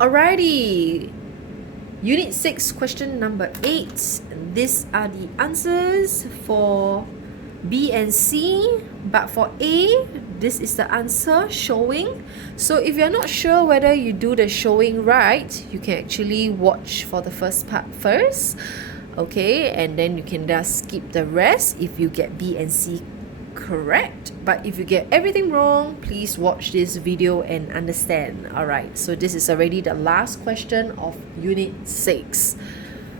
Alrighty, Unit 6, question number 8. These are the answers for B and C, but for A, this is the answer showing. So if you're not sure whether you do the showing right, you can actually watch for the first part first, okay, and then you can just skip the rest if you get B and C correct. But if you get everything wrong, please watch this video and understand. Alright, so this is already the last question of Unit 6.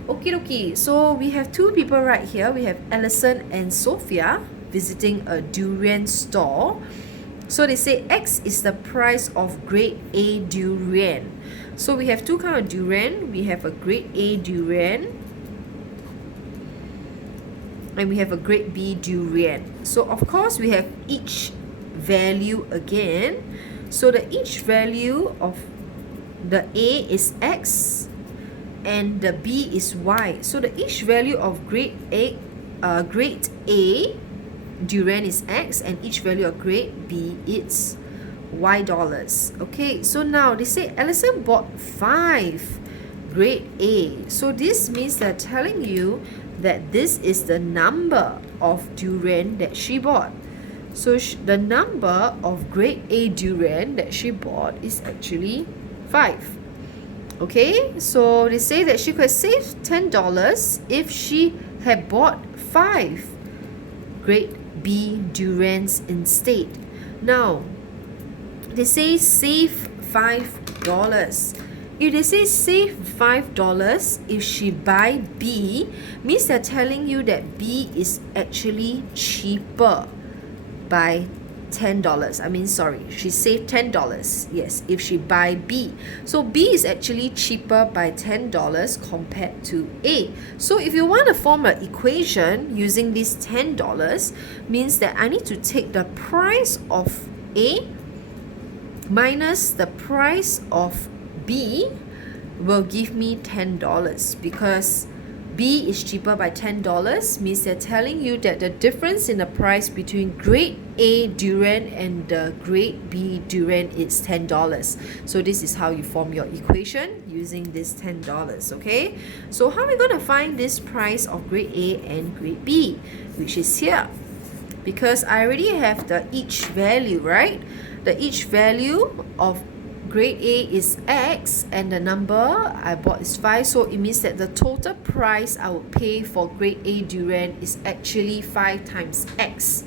Okay, so we have two people right here. We have Alison and Sophia visiting a durian store. So they say X is the price of grade A durian. So we have two kinds of durian. We have a grade A durian and we have a grade B durian. So of course we have each value again. So the each value of the A is X and the B is Y. So the each value of grade A durian is X and each value of grade B is Y dollars. Okay, so now they say Alison bought 5 grade A. So this means they're telling you that this is the number of durian that she bought. So the number of grade A durian that she bought is actually 5. Okay, so they say that she could save $10 if she had bought 5 grade B durians instead. Now, they say save $5. If they say save $5 if she buy B, means they're telling you that B is actually cheaper by $10. She saved $10. Yes, if she buy B. So B is actually cheaper by $10 compared to A. So if you want to form an equation using this $10, means that I need to take the price of A minus the price of B will give me $10 because B is cheaper by $10, means they're telling you that the difference in the price between grade A durian and the grade B durian is $10. So this is how you form your equation using this $10, okay? So how are we going to find this price of grade A and grade B, which is here? Because I already have the each value, right? The each value of grade A is X and the number I bought is 5, so it means that the total price I would pay for grade A durian is actually 5 times X,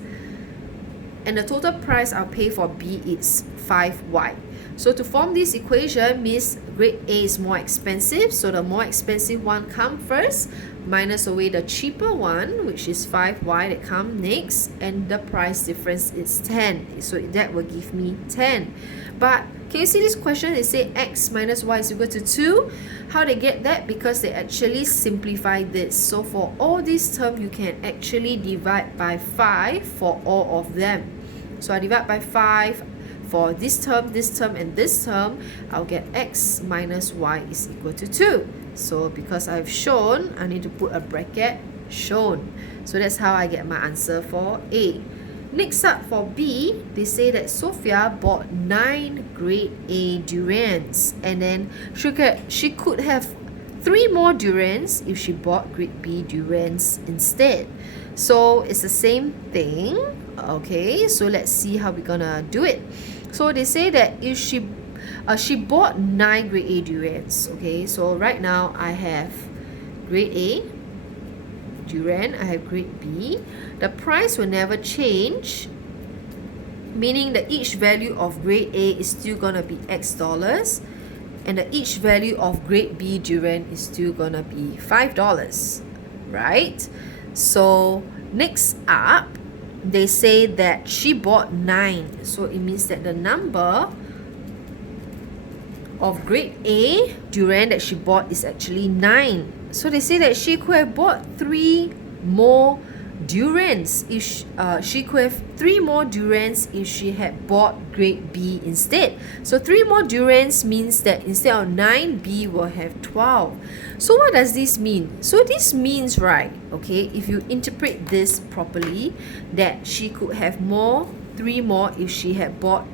and the total price I'll pay for B is 5Y. So to form this equation means grade A is more expensive, so the more expensive one come first, minus away the cheaper one, which is 5Y that come next, and the price difference is 10. So that will give me 10. But can you see this question? They say X minus Y is equal to 2. How they get that? Because they actually simplify this. So for all these terms, you can actually divide by 5 for all of them. So I divide by 5 for this term, and this term. I'll get X minus Y is equal to 2. So because I've shown, I need to put a bracket shown. So that's how I get my answer for A. Next up for B, they say that Sophia bought 9 grade A durians, and then she could have 3 more durians if she bought grade B durians instead. So it's the same thing. Okay, so let's see how we're gonna do it. So they say that if she bought 9 grade A durians. Okay, so right now I have grade A durian, I have grade B. The price will never change, meaning that each value of grade A is still gonna be X dollars, and the each value of grade B durian is still gonna be $5, right? So next up, they say that she bought 9, so it means that the number of grade A durian that she bought is actually 9. So they say that she could have bought 3 more durians if she could have 3 more durians if she had bought grade B instead. So 3 more durians means that instead of 9, B will have 12. So what does this mean? So this means, right, okay, if you interpret this properly, that she could have 3 more if she had bought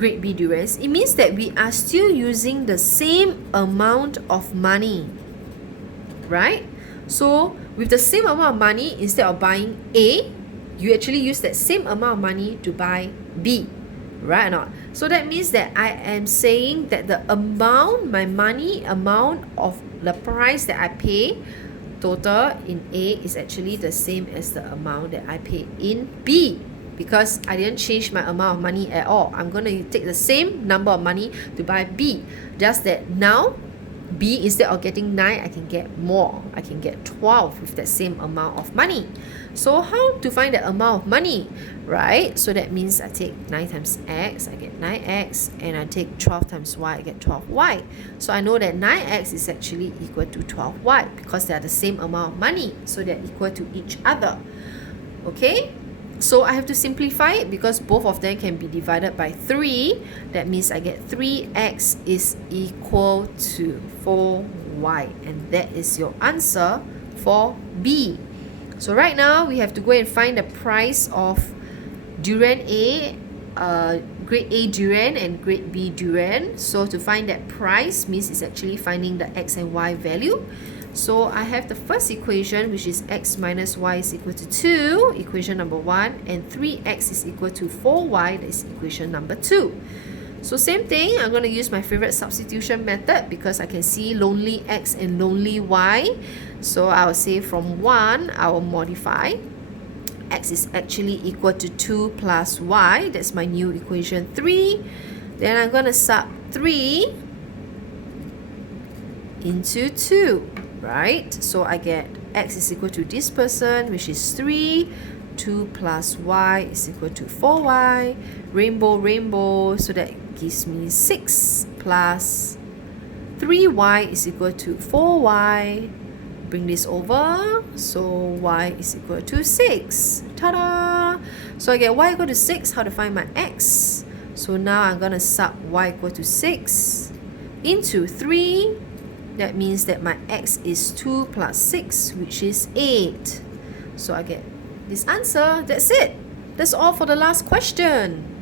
grade B durians, it means that we are still using the same amount of money, right? So with the same amount of money, instead of buying A, you actually use that same amount of money to buy B, right or not? So that means that I am saying that the amount, my money amount of the price that I pay total in A is actually the same as the amount that I pay in B, because I didn't change my amount of money at all. I'm going to take the same number of money to buy B, just that now B, instead of getting 9, I can get more. I can get 12 with that same amount of money. So how to find the amount of money, right? So that means I take 9 times X, I get 9X, and I take 12 times Y, I get 12Y. So I know that 9X is actually equal to 12Y because they are the same amount of money. So they're equal to each other. Okay? So I have to simplify it because both of them can be divided by 3. That means I get 3x is equal to 4y. And that is your answer for B. So right now, we have to go and find the price of durian A, grade A durian and grade B durian. So to find that price means it's actually finding the x and y value. So I have the first equation, which is x minus y is equal to 2, equation number 1, and 3x is equal to 4y, that is equation number 2. So same thing, I'm going to use my favorite substitution method because I can see lonely x and lonely y. So I will say from 1, I will modify. X is actually equal to 2 plus y, that's my new equation 3. Then I'm going to sub 3 into 2. Right, so I get x is equal to this person, which is 3, 2 plus y is equal to 4y, rainbow, rainbow, so that gives me 6 plus 3y is equal to 4y, bring this over, so y is equal to 6, ta-da! So I get y equal to 6, how to find my x? So now I'm going to sub y equal to 6 into 3. That means that my x is 2 plus 6, which is 8. So I get this answer. That's it. That's all for the last question.